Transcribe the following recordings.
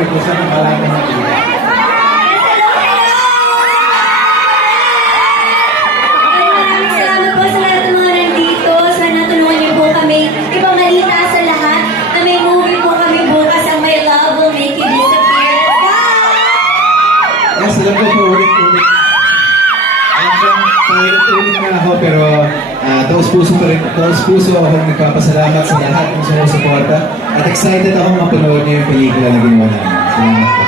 Keputusan kepala yang ulit nga ako pero uh, taos puso pa rin, taos puso ako nagpapasalamat sa lahat ng sumusuporta at excited ako mapanood niyo yung pelikula na ginawa namin. Salamat po.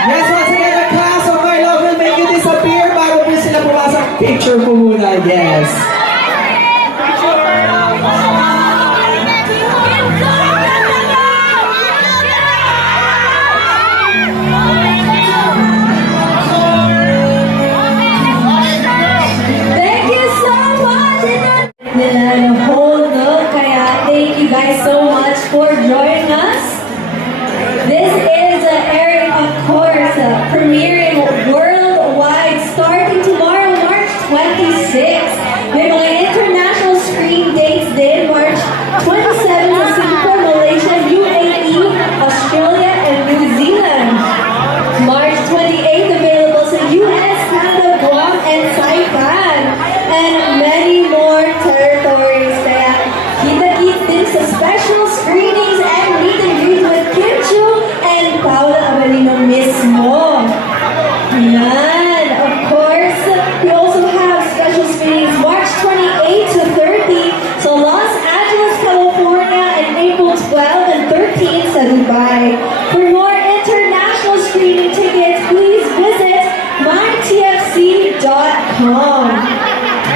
Yes, once again, the class of My Love will make you disappear bago po sila pumasok. Picture po muna, yes. For joining us. This is uh, airing, of course, uh, premiering worldwide starting tomorrow, March 26. 13 sa For more international screening tickets, please visit mytfc.com.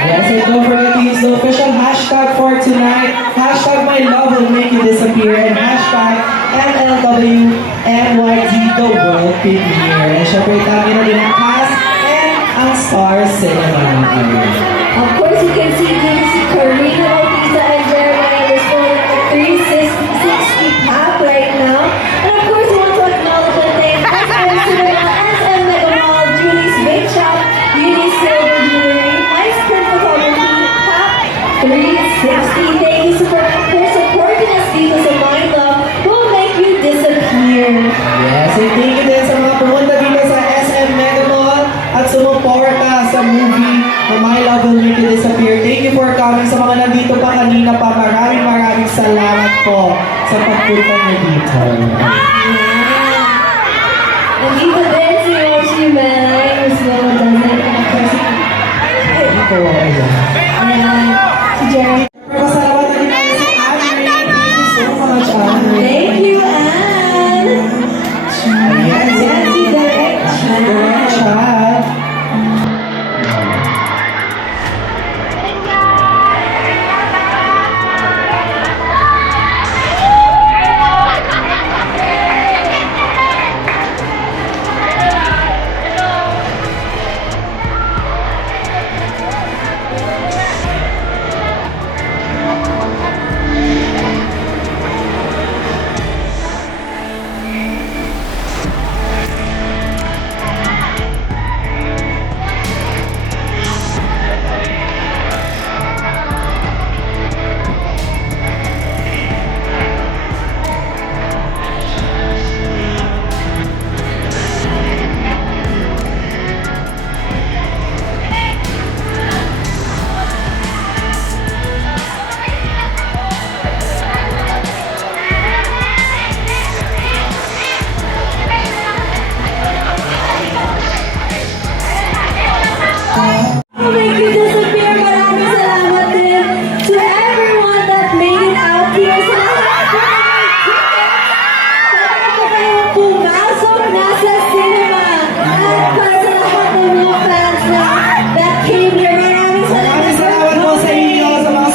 Yes, and don't forget to use the official hashtag for tonight. Hashtag My Love will make you disappear. And hashtag MLWNYT The World Premiere. And syempre, tagi na din ang cast and ang stars cinema 360. Thank you for, for supporting us dito sa My Love will make you disappear. Yes, and thank you din sa mga pumunta dito sa SM Mega Mall at sumuporta sa movie na My Love Will Make You Disappear. Thank you for coming sa mga nandito pa kanina pa. Maraming maraming salamat po sa pagpunta niyo dito. Gracias.